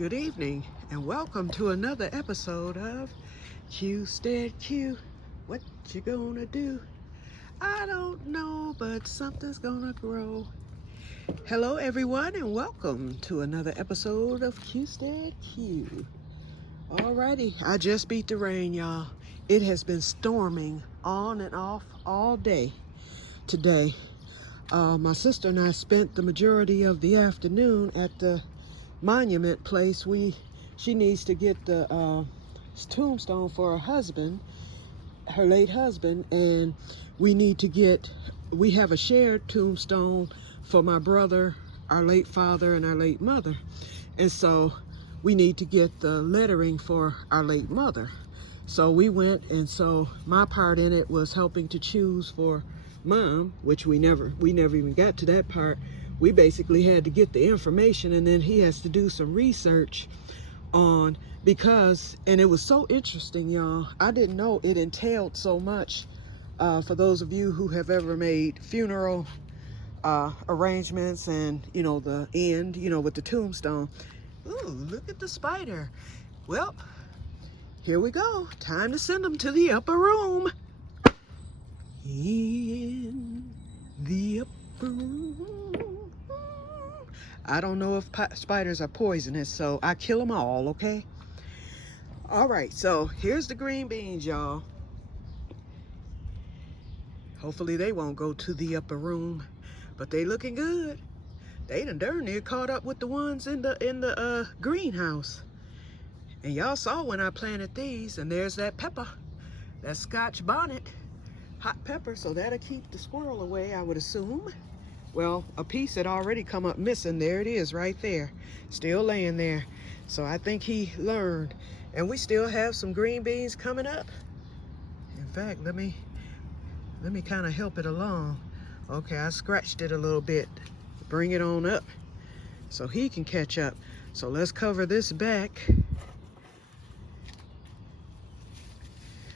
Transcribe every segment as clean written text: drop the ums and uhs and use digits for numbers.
Good evening and welcome to another episode of Que-stead-Que. What you gonna do? I don't know, but something's gonna grow. Hello everyone and welcome to another episode of Que-stead-Que. Alrighty, I just beat the rain, y'all. It has been storming on and off all day today. My sister and I spent the majority of the afternoon at the monument place. She needs to get the tombstone for her husband, her late husband, and we have a shared tombstone for my brother, our late father, and our late mother. And so we need to get the lettering for our late mother. So we went, and so my part in it was helping to choose for Mom, which we never even got to that part. We basically had to get the information, and then he has to do some research on, and it was so interesting, y'all. I didn't know it entailed so much. For those of you who have ever made funeral arrangements and, the end, with the tombstone. Ooh, look at the spider. Well, here we go. Time to send them to the upper room. In the upper room. I don't know if spiders are poisonous, so I kill them all, okay? All right, so here's the green beans, y'all. Hopefully they won't go to the upper room, but they looking good. They done darn near caught up with the ones in the greenhouse. And y'all saw when I planted these, and there's that pepper, that Scotch bonnet, hot pepper, so that'll keep the squirrel away, I would assume. Well, a piece had already come up missing. There it is right there, still laying there. So I think he learned. And we still have some green beans coming up. In fact, let me kind of help it along. Okay, I scratched it a little bit. Bring it on up so he can catch up. So let's cover this back.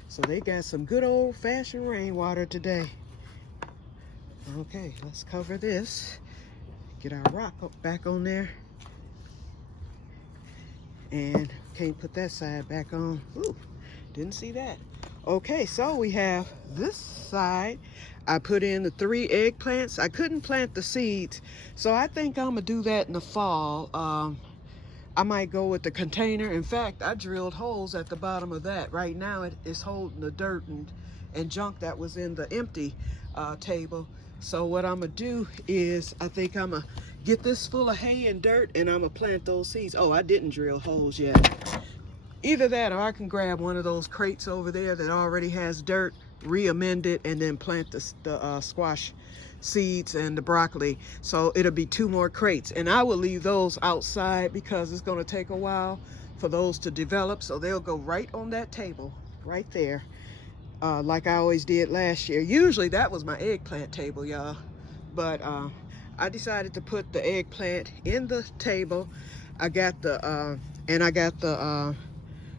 So they got some good old-fashioned rainwater today. Okay, let's cover this. Get our rock back on there. And can't put that side back on. Ooh, didn't see that. Okay, so we have this side. I put in the 3 eggplants. I couldn't plant the seeds, so I think I'm gonna do that in the fall. I might go with the container. In fact, I drilled holes at the bottom of that. Right now it is holding the dirt and junk that was in the empty table. So what I'm gonna do is, I think I'm gonna get this full of hay and dirt, and I'm gonna plant those seeds. Oh, I didn't drill holes yet. Either that, or I can grab one of those crates over there that already has dirt, re-amend it, and then plant the squash seeds and the broccoli. So it'll be 2 more crates, and I will leave those outside because it's going to take a while for those to develop. So they'll go right on that table right there, like I always did last year. Usually that was my eggplant table, y'all, but I decided to put the eggplant in the table. I got the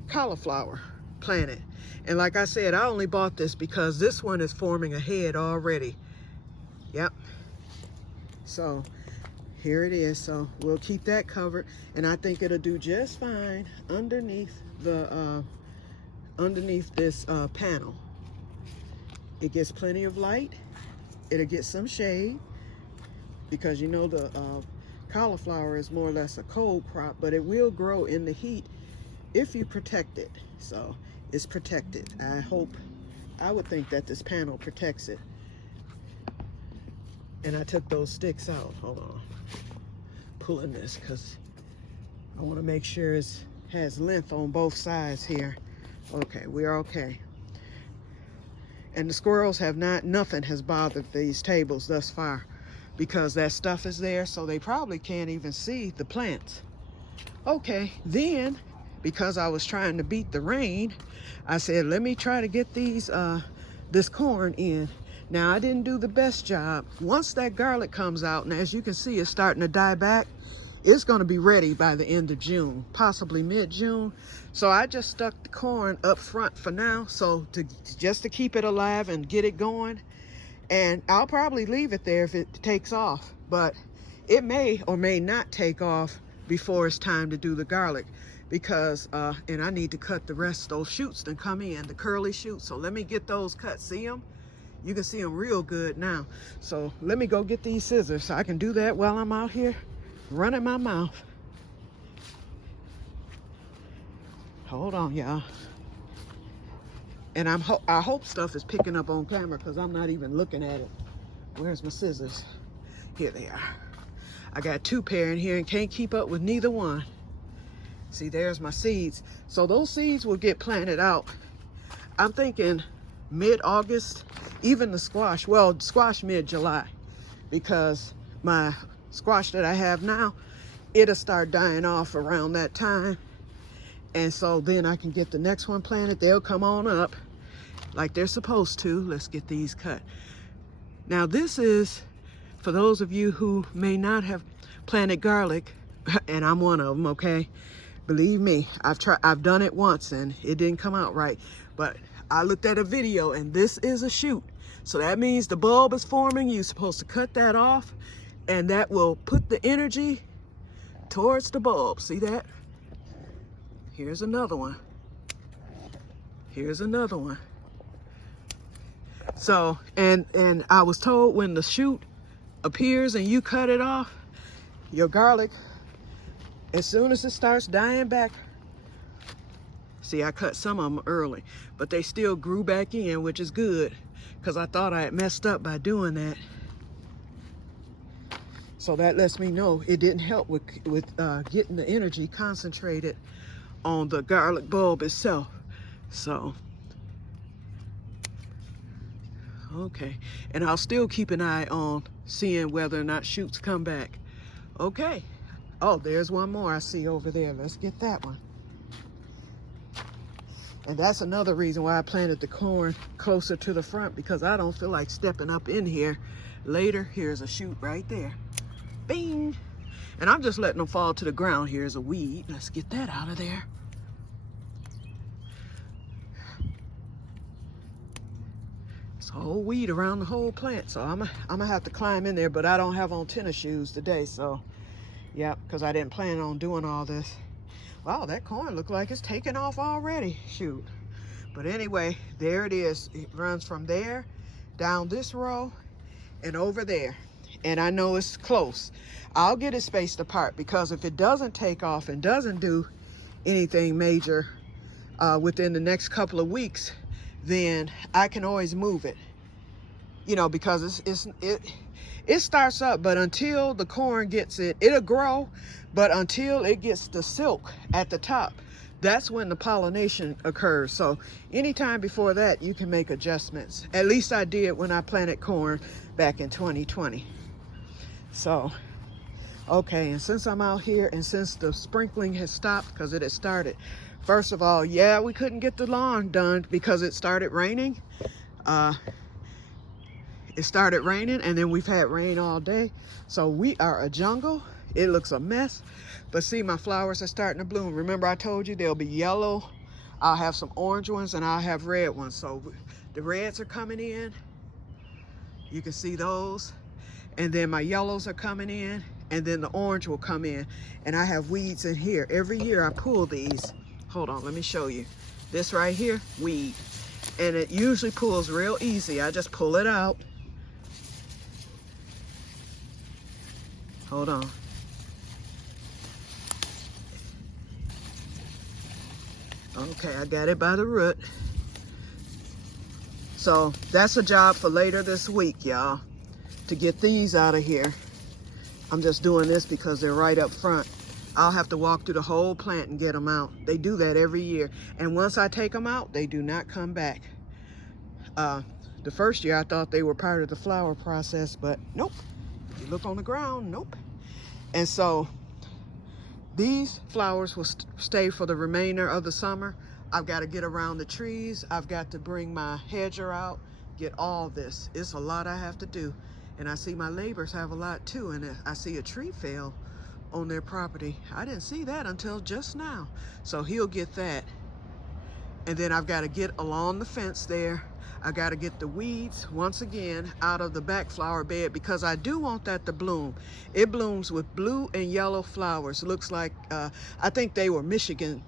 cauliflower planted, and like I said, I only bought this because this one is forming a head already. Yep. So here it is. So we'll keep that covered, and I think it'll do just fine underneath this panel. It gets plenty of light. It'll get some shade because the cauliflower is more or less a cold crop, but it will grow in the heat if you protect it. So it's protected. I would think that this panel protects it. And I took those sticks out. Hold on. Pulling this because I want to make sure it has length on both sides here. Okay, we're okay. And the squirrels nothing has bothered these tables thus far because that stuff is there, so they probably can't even see the plants. Okay, then, because I was trying to beat the rain, I said, let me try to get this corn in. Now, I didn't do the best job. Once that garlic comes out, and as you can see, it's starting to die back, it's going to be ready by the end of June, possibly mid-June. So I just stuck the corn up front for now, so just to keep it alive and get it going. And I'll probably leave it there if it takes off, but it may or may not take off before it's time to do the garlic, because and I need to cut the rest of those shoots that come in, the curly shoots. So let me get those cut. See them? You can see them real good now. So let me go get these scissors so I can do that while I'm out here running my mouth. Hold on, y'all. And I hope stuff is picking up on camera, because I'm not even looking at it. Where's my scissors? Here they are. I got 2 pair in here and can't keep up with neither one. See, there's my seeds. So those seeds will get planted out, I'm thinking mid-August. Even the squash, well, squash mid-July, because my squash that I have now, it'll start dying off around that time. And so then I can get the next one planted. They'll come on up like they're supposed to. Let's get these cut. Now this is for those of you who may not have planted garlic, and I'm one of them, okay? Believe me, I've done it once and it didn't come out right. But I looked at a video and this is a shoot. So that means the bulb is forming. You're supposed to cut that off, and that will put the energy towards the bulb. See that? Here's another one. Here's another one. So, and I was told when the shoot appears and you cut it off, your garlic, as soon as it starts dying back, see, I cut some of them early, but they still grew back in, which is good, because I thought I had messed up by doing that. So that lets me know it didn't help with getting the energy concentrated on the garlic bulb itself. So, okay. And I'll still keep an eye on seeing whether or not shoots come back. Okay. Oh, there's one more I see over there. Let's get that one. And that's another reason why I planted the corn closer to the front, because I don't feel like stepping up in here later. Here's a shoot right there. Bing! And I'm just letting them fall to the ground. Here's a weed. Let's get that out of there. It's a whole weed around the whole plant. So I'm gonna have to climb in there, but I don't have on tennis shoes today. So, yeah, because I didn't plan on doing all this. Wow, that corn looked like it's taking off already. Shoot. But anyway, there it is. It runs from there down this row and over there. And I know it's close. I'll get it spaced apart, because if it doesn't take off and doesn't do anything major within the next couple of weeks, then I can always move it. You know, because it starts up, but until the corn gets it, it'll grow, but until it gets the silk at the top, that's when the pollination occurs. So anytime before that, you can make adjustments. At least I did when I planted corn back in 2020. So, okay, and since I'm out here and since the sprinkling has stopped, because it had started, first of all, yeah, we couldn't get the lawn done because it started raining. It started raining, and then we've had rain all day. So we are a jungle. It looks a mess. But see, my flowers are starting to bloom. Remember I told you they'll be yellow. I'll have some orange ones and I'll have red ones. So the reds are coming in. You can see those. And then my yellows are coming in. And then the orange will come in. And I have weeds in here. Every year I pull these. Hold on, let me show you. This right here, weed. And it usually pulls real easy. I just pull it out. Hold on. Okay, I got it by the root. So that's a job for later this week, y'all, to get these out of here. I'm just doing this because they're right up front. I'll have to walk through the whole plant and get them out. They do that every year. And once I take them out, they do not come back. The first year I thought they were part of the flower process, but nope. If you look on the ground, nope. And so these flowers will stay for the remainder of the summer. I've got to get around the trees. I've got to bring my hedger out, get all this. It's a lot I have to do. And I see my neighbors have a lot too. And I see a tree fell on their property. I didn't see that until just now. So he'll get that. And then I've got to get along the fence there. I got to get the weeds, once again, out of the back flower bed because I do want that to bloom. It blooms with blue and yellow flowers. Looks like, I think they were Michigan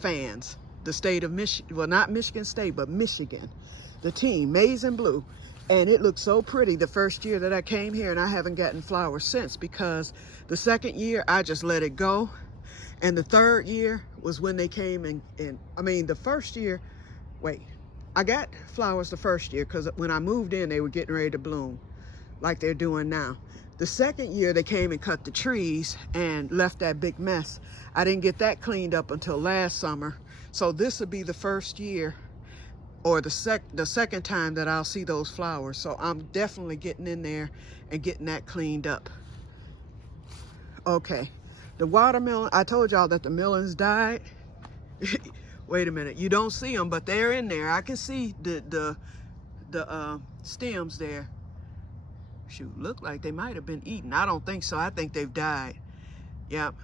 fans. The state of Michigan, well, not Michigan State, but Michigan. The team, maize and blue. And it looked so pretty the first year that I came here, and I haven't gotten flowers since because the second year I just let it go. And the third year was when they came and I mean, the first year, wait. I got flowers the first year because when I moved in, they were getting ready to bloom like they're doing now. The second year, they came and cut the trees and left that big mess. I didn't get that cleaned up until last summer. So this will be the first year or the second time that I'll see those flowers. So I'm definitely getting in there and getting that cleaned up. Okay, the watermelon, I told y'all that the melons died. Wait a minute, you don't see them, but they're in there. I can see the stems there. Shoot, look like they might have been eaten. I don't think so. I think they've died. Yep.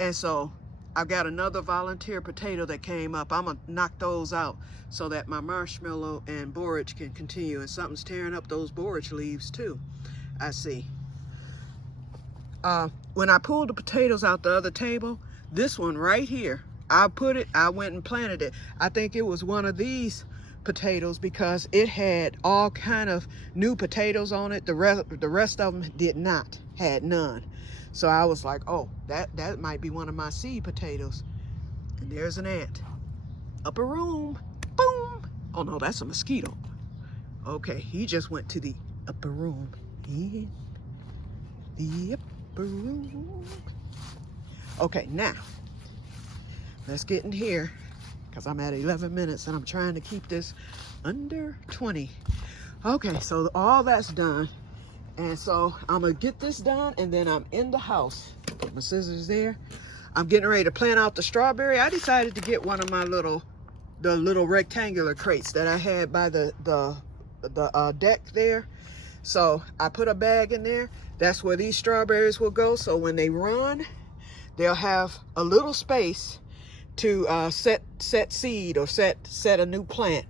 And so I've got another volunteer potato that came up. I'm gonna knock those out so that my marshmallow and borage can continue. And something's tearing up those borage leaves too, I see. When I pulled the potatoes out the other table, this one right here, I went and planted it. I think it was one of these potatoes because it had all kind of new potatoes on it. The rest of them did not, had none. So I was like, oh, that might be one of my seed potatoes. And there's an ant. Upper room, boom. Oh no, that's a mosquito. Okay, he just went to the upper room. In the upper room. Okay, now, let's get in here because I'm at 11 minutes and I'm trying to keep this under 20. Okay, so all that's done. And so I'm gonna get this done and then I'm in the house. Put my scissors there. I'm getting ready to plant out the strawberry. I decided to get one of my little rectangular crates that I had by the deck there. So I put a bag in there. That's where these strawberries will go. So when they run, they'll have a little space to set seed or set a new plant.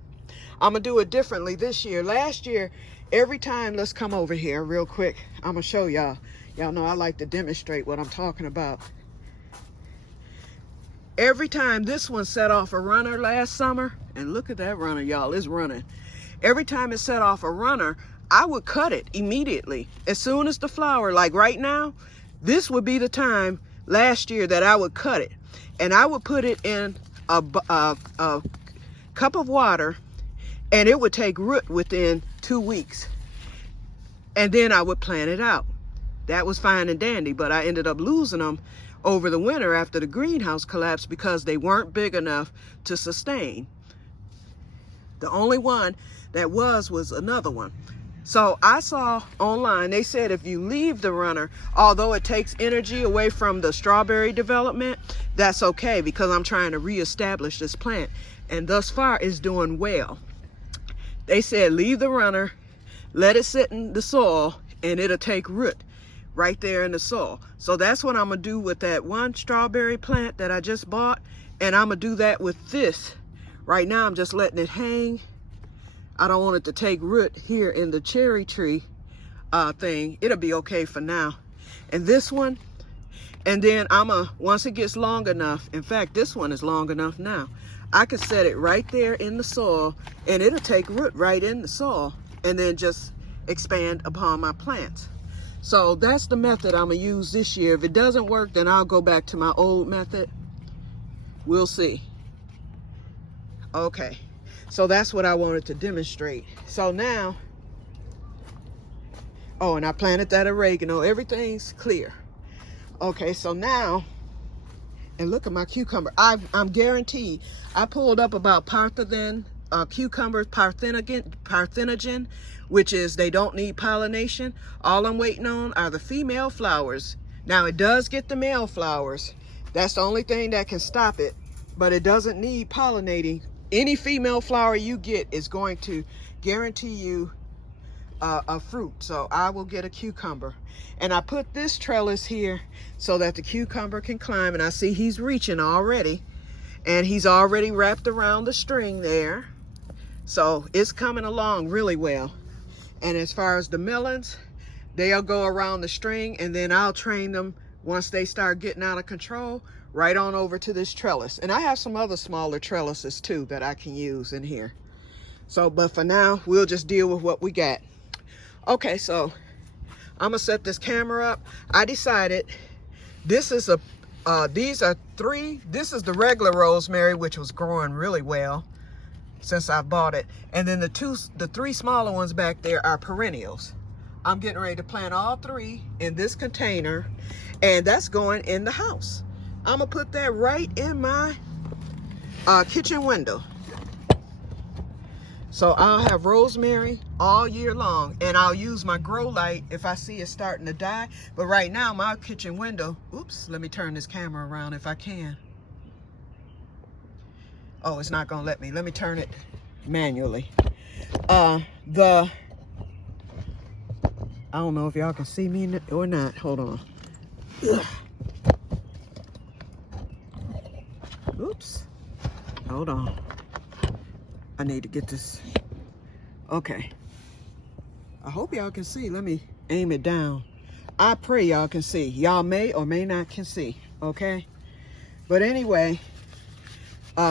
I'm gonna do it differently this year. Last year, every time, let's come over here real quick. I'm gonna show y'all. Y'all know I like to demonstrate what I'm talking about. Every time this one set off a runner last summer, and look at that runner, y'all, it's running. Every time it set off a runner, I would cut it immediately. As soon as the flower, like right now, this would be the time last year that I would cut it. And I would put it in a cup of water and it would take root within 2 weeks. And then I would plant it out. That was fine and dandy, but I ended up losing them over the winter after the greenhouse collapsed because they weren't big enough to sustain. The only one that was another one. So I saw online, they said if you leave the runner, although it takes energy away from the strawberry development, that's okay because I'm trying to reestablish this plant. And thus far, it's doing well. They said leave the runner, let it sit in the soil, and it'll take root right there in the soil. So that's what I'm gonna do with that one strawberry plant that I just bought. And I'm gonna do that with this. Right now, I'm just letting it hang. I don't want it to take root here in the cherry tree thing. It'll be okay for now. And this one, and then once it gets long enough, in fact, this one is long enough now, I could set it right there in the soil and it'll take root right in the soil and then just expand upon my plants. So that's the method I'm gonna use this year. If it doesn't work, then I'll go back to my old method. We'll see. Okay. So that's what I wanted to demonstrate. So now, oh, and I planted that oregano. Everything's clear. Okay, so now, and look at my cucumber. I'm guaranteed. I pulled up about cucumbers, parthenogen, which is they don't need pollination. All I'm waiting on are the female flowers. Now it does get the male flowers. That's the only thing that can stop it, but it doesn't need pollinating. Any female flower you get is going to guarantee you a fruit. So I will get a cucumber. And I put this trellis here so that the cucumber can climb. And I see he's reaching already. And he's already wrapped around the string there. So it's coming along really well. And as far as the melons, they'll go around the string, and then I'll train them once they start getting out of control, right on over to this trellis. And I have some other smaller trellises too that I can use in here. So, but for now, we'll just deal with what we got. Okay, so I'm gonna set this camera up. I decided this is these are three. This is the regular rosemary, which was growing really well since I bought it. And then the three smaller ones back there are perennials. I'm getting ready to plant all three in this container, and that's going in the house. I'm gonna put that right in my kitchen window. So I'll have rosemary all year long, and I'll use my grow light if I see it starting to die. But right now, my kitchen window, oops, let me turn this camera around if I can. Oh, it's not gonna let me. Let me turn it manually. I don't know if y'all can see me or not. Hold on. Ugh. Oops. Hold on. I need to get this. Okay. I hope y'all can see. Let me aim it down. I pray y'all can see. Y'all may or may not can see. Okay. But anyway,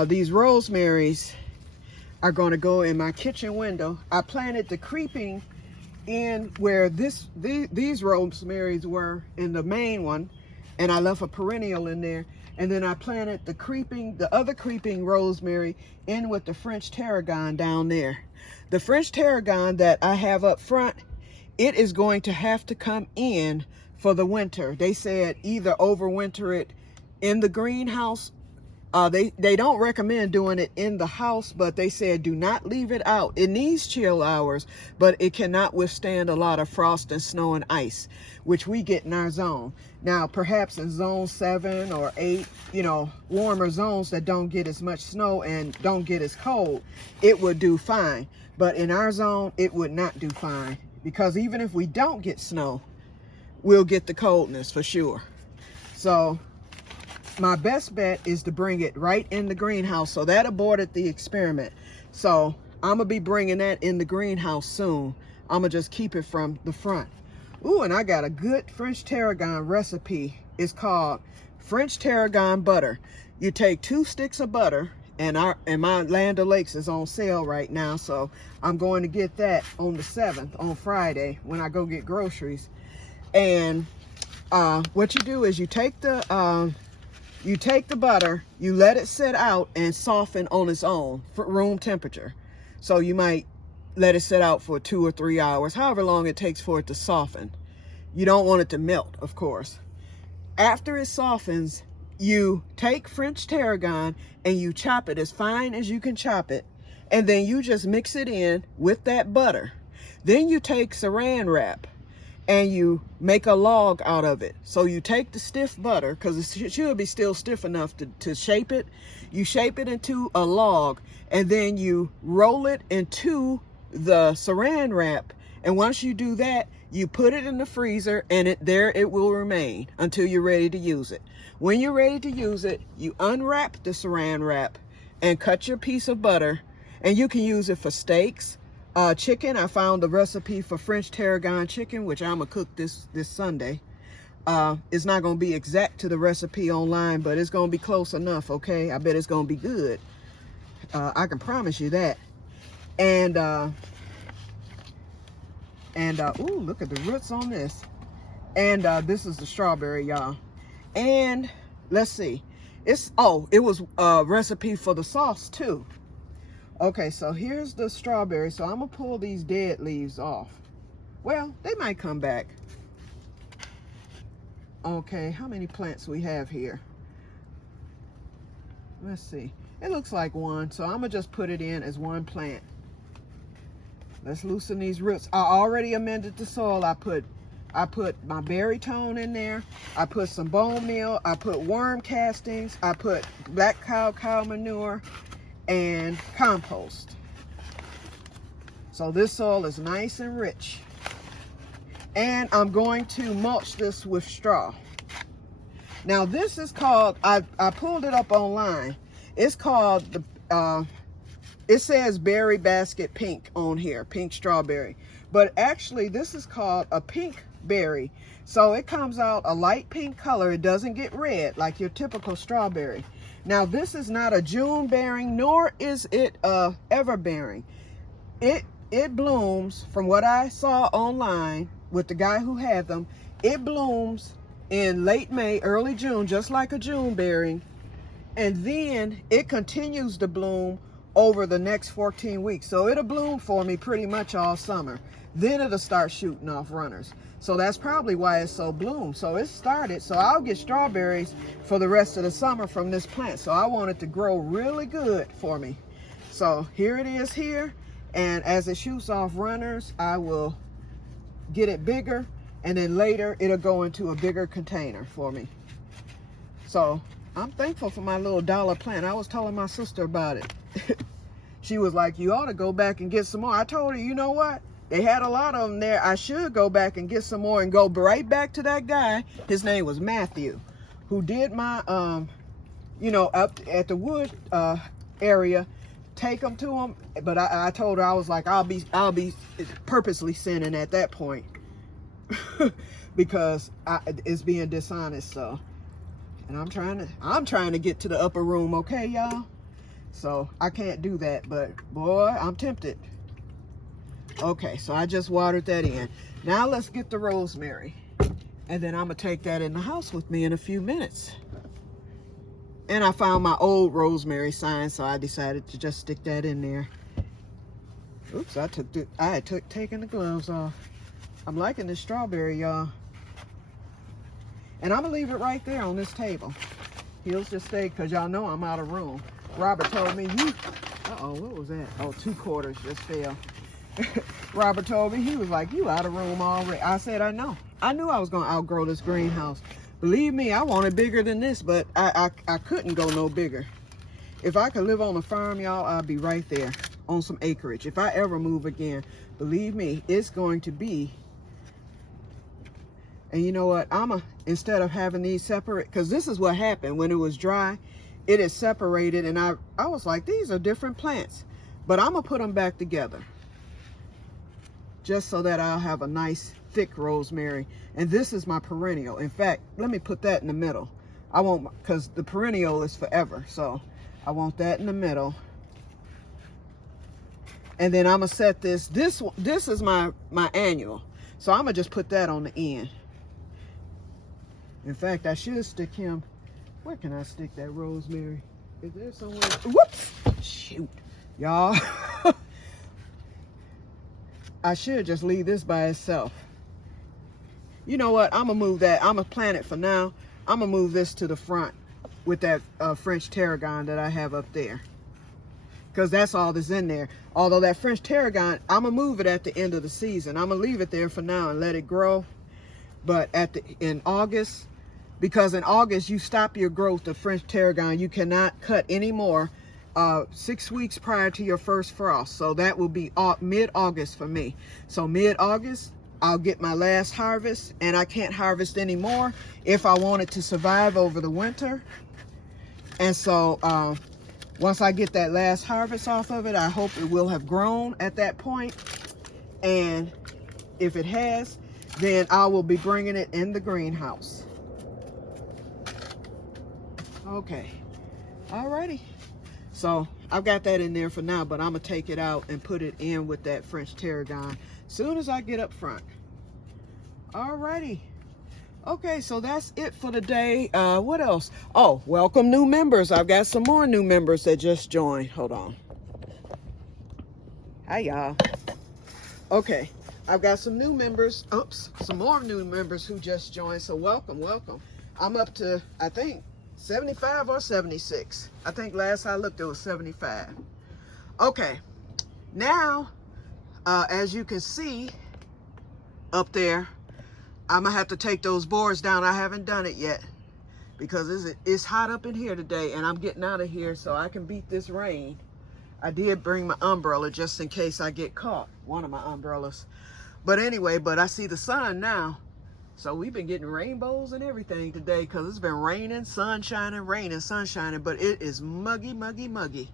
these rosemaries are going to go in my kitchen window. I planted the creeping in where these rosemaries were in the main one, and I left a perennial in there. And then I planted the other creeping rosemary in with the French tarragon down there. The French tarragon that I have up front, it is going to have to come in for the winter. They said either overwinter it in the greenhouse. They don't recommend doing it in the house, but they said do not leave it out. It needs chill hours, but it cannot withstand a lot of frost and snow and ice, which we get in our zone. Now, perhaps in zone 7 or 8, you know, warmer zones that don't get as much snow and don't get as cold, it would do fine. But in our zone, it would not do fine, because even if we don't get snow, we'll get the coldness for sure. So my best bet is to bring it right in the greenhouse. So that aborted the experiment. So I'm gonna be bringing that in the greenhouse soon. I'm gonna just keep it from the front. Ooh, and I got a good French tarragon recipe. It's called French tarragon butter. You take 2 sticks of butter, and my Land O'Lakes is on sale right now, so I'm going to get that on the 7th, on Friday, when I go get groceries. And what you do is you take the butter, you let it sit out and soften on its own for room temperature. So you might let it sit out for 2 or 3 hours, however long it takes for it to soften. You don't want it to melt, of course. After it softens, you take French tarragon and you chop it as fine as you can chop it. And then you just mix it in with that butter. Then you take saran wrap and you make a log out of it. So you take the stiff butter, because it should be still stiff enough to shape it. You shape it into a log, and then you roll it into the saran wrap. And once you do that, you put it in the freezer, and there it will remain until you're ready to use it. When you're ready to use it, you unwrap the saran wrap and cut your piece of butter, and you can use it for steaks. Chicken, I found the recipe for French tarragon chicken, which I'm gonna cook this Sunday. It's not gonna be exact to the recipe online, but it's gonna be close enough, okay? I bet it's gonna be good. I can promise you that. And ooh, look at the roots on this. And this is the strawberry, y'all. And let's see, it was a recipe for the sauce too. Okay, so here's the strawberry. So I'm gonna pull these dead leaves off. Well, they might come back. Okay, how many plants we have here? Let's see. It looks like 1, so I'm gonna just put it in as 1 plant. Let's loosen these roots. I already amended the soil. I put my berry tone in there. I put some bone meal. I put worm castings. I put black cow manure and compost. So this soil is nice and rich. And I'm going to mulch this with straw. Now this is called, I pulled it up online. It's called it says berry basket pink on here, pink strawberry. But actually this is called a pink berry. So it comes out a light pink color. It doesn't get red like your typical strawberry. Now this is not a June bearing, nor is it ever bearing. It blooms, from what I saw online with the guy who had them, it blooms in late May, early June, just like a June bearing. And then it continues to bloom over the next 14 weeks. So it'll bloom for me pretty much all summer. Then it'll start shooting off runners. So that's probably why it's so bloom. So it started, so I'll get strawberries for the rest of the summer from this plant. So I want it to grow really good for me. So here it is here. And as it shoots off runners, I will get it bigger. And then later it'll go into a bigger container for me. So I'm thankful for my little dollar plant. I was telling my sister about it. She was like, you ought to go back and get some more. I told her, you know what? They had a lot of them there. I should go back and get some more and go right back to that guy. His name was Matthew, who did my, you know, up at the wood area, take them to him. But I told her, I was like, I'll be purposely sending at that point because it's being dishonest. So, and I'm trying to get to the upper room, okay, y'all? So I can't do that, but boy, I'm tempted. Okay, so I just watered that in. Now let's get the rosemary. And then I'm gonna take that in the house with me in a few minutes. And I found my old rosemary sign, so I decided to just stick that in there. Oops, I had taken the gloves off. I'm liking this strawberry, y'all. And I'm gonna leave it right there on this table. He'll just stay, because y'all know I'm out of room. Robert told me uh-oh, what was that? Oh, 2 quarters just fell. Robert told me, he was like, you out of room already. I said, I know. I knew I was going to outgrow this greenhouse. Believe me, I wanted bigger than this, but I couldn't go no bigger. If I could live on a farm, y'all, I'd be right there on some acreage. If I ever move again, believe me, it's going to be. And you know what? Instead of having these separate, because this is what happened when it was dry, it is separated. And I was like, these are different plants, but I'm going to put them back together, just so that I'll have a nice thick rosemary. And this is my perennial. In fact, let me put that in the middle. I won't, because the perennial is forever. So I want that in the middle. And then I'm gonna set this is my annual. So I'm gonna just put that on the end. In fact, I should stick him. Where can I stick that rosemary? Is there somewhere? Whoops! Shoot, y'all. I should just leave this by itself. You know what? I'm gonna move that. I'm gonna plant it for now. I'm gonna move this to the front with that French tarragon that I have up there, because that's all that's in there. Although that French tarragon, I'm gonna move it at the end of the season. I'm gonna leave it there for now and let it grow. But in August, because in August you stop your growth of French tarragon, you cannot cut anymore 6 weeks prior to your first frost. So that will be mid-August for me. So mid-August, I'll get my last harvest, and I can't harvest anymore if I want it to survive over the winter. And so once I get that last harvest off of it, I hope it will have grown at that point. And if it has, then I will be bringing it in the greenhouse. Okay, alrighty. So I've got that in there for now, but I'm gonna take it out and put it in with that French tarragon soon as I get up front. Alrighty. Okay, so that's it for today. What else? Oh, welcome new members. I've got some more new members that just joined. Hold on. Hi, y'all. Okay, I've got some new members. Oops, some more new members who just joined. So welcome, welcome. I'm up to, I think, 75 or 76. I think last I looked it was 75. Okay, now as you can see up there, I'm gonna have to take those boards down. I haven't done it yet because it's hot up in here today, and I'm getting out of here so I can beat this rain. I did bring my umbrella just in case I get caught, one of my umbrellas. But anyway, but I see the sun now, So we've been getting rainbows and everything today because it's been raining, sun shining, but it is muggy, muggy, muggy.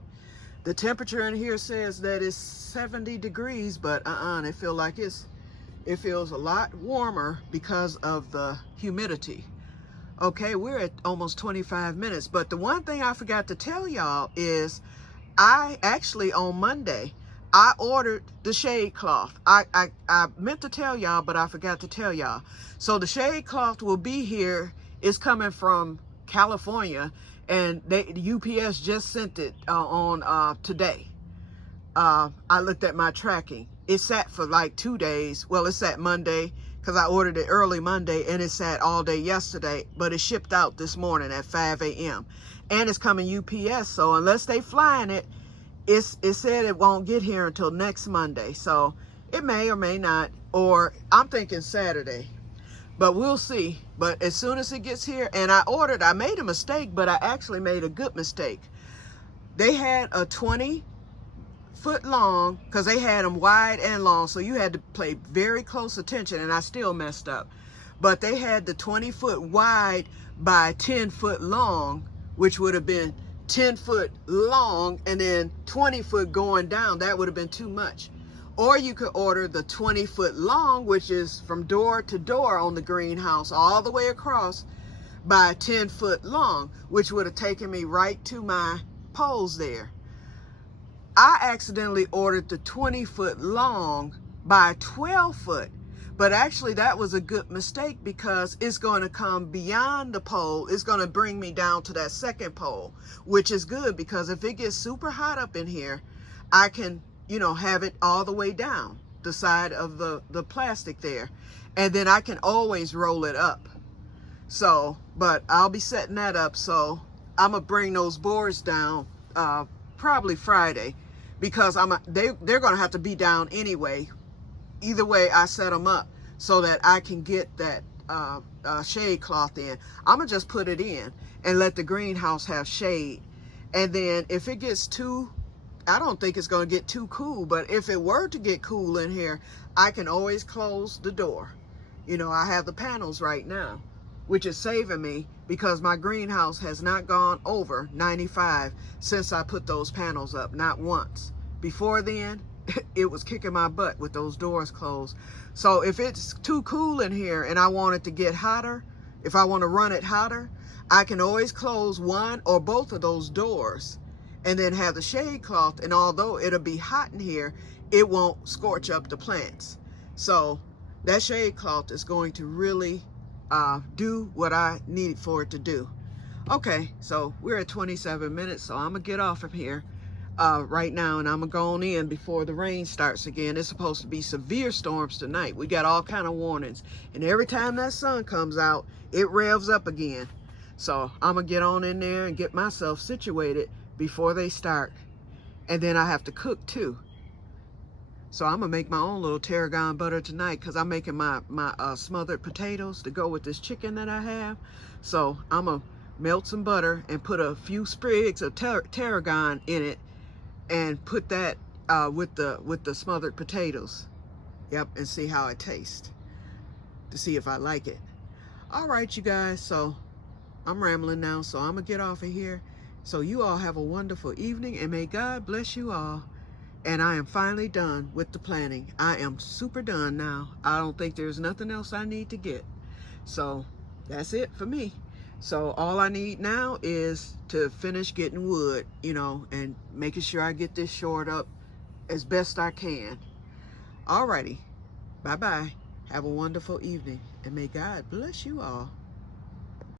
The temperature in here says that it's 70 degrees, but it feels a lot warmer because of the humidity. Okay, we're at almost 25 minutes, but the one thing I forgot to tell y'all is I actually on Monday I ordered the shade cloth. I meant to tell y'all, but I forgot to tell y'all. So the shade cloth will be here. It's coming from California, and the UPS just sent it on today. I looked at my tracking. It sat for like 2 days. Well, it sat Monday because I ordered it early Monday, and it sat all day yesterday, but it shipped out this morning at 5 a.m. and it's coming UPS. So unless they flying it, it said it won't get here until next Monday. So it may or may not, or I'm thinking Saturday, but we'll see. But as soon as it gets here, and I made a mistake, but I actually made a good mistake. They had a 20-foot long, because they had them wide and long, so you had to pay very close attention, and I still messed up. But they had the 20-foot wide by 10-foot long, which would have been 10-foot long and then 20-foot going down. That would have been too much. Or you could order the 20-foot long, which is from door to door on the greenhouse all the way across, by 10-foot long, which would have taken me right to my poles there. I accidentally ordered the 20-foot long by 12-foot, but actually that was a good mistake because it's going to come beyond the pole. It's going to bring me down to that second pole, which is good because if it gets super hot up in here, I can, have it all the way down the side of the plastic there, and then I can always roll it up. So, but I'll be setting that up. So I'm gonna bring those boards down probably Friday, because they're gonna have to be down anyway. Either way, I set them up so that I can get that shade cloth in. I'm gonna just put it in and let the greenhouse have shade. And then if it gets I don't think it's gonna get too cool, but if it were to get cool in here, I can always close the door. I have the panels right now, which is saving me because my greenhouse has not gone over 95 since I put those panels up, not once. Before then, it was kicking my butt with those doors closed. So if it's too cool in here and I want it to get hotter, if I want to run it hotter, I can always close one or both of those doors and then have the shade cloth, and although it'll be hot in here, it won't scorch up the plants. So that shade cloth is going to really do what I need for it to do. Okay, so we're at 27 minutes, so I'm gonna get off of here right now, and I'm gonna go on in before the rain starts again. It's supposed to be severe storms tonight. We got all kind of warnings, and every time that sun comes out, it revs up again. So I'm gonna get on in there and get myself situated before they start, and then I have to cook too. So I'm gonna make my own little tarragon butter tonight because I'm making my smothered potatoes to go with this chicken that I have. So I'm gonna melt some butter and put a few sprigs of tarragon in it, and put that with the smothered potatoes. Yep, and see how it tastes, to see if I like it. All right, you guys, so I'm rambling now, so I'm gonna get off of here. So you all have a wonderful evening, and may God bless you all. And I am finally done with the planning. I am super done now. I don't think there's nothing else I need to get. So that's it for me. So all I need now is to finish getting wood, and making sure I get this shored up as best I can. Alrighty. Bye-bye. Have a wonderful evening, and may God bless you all.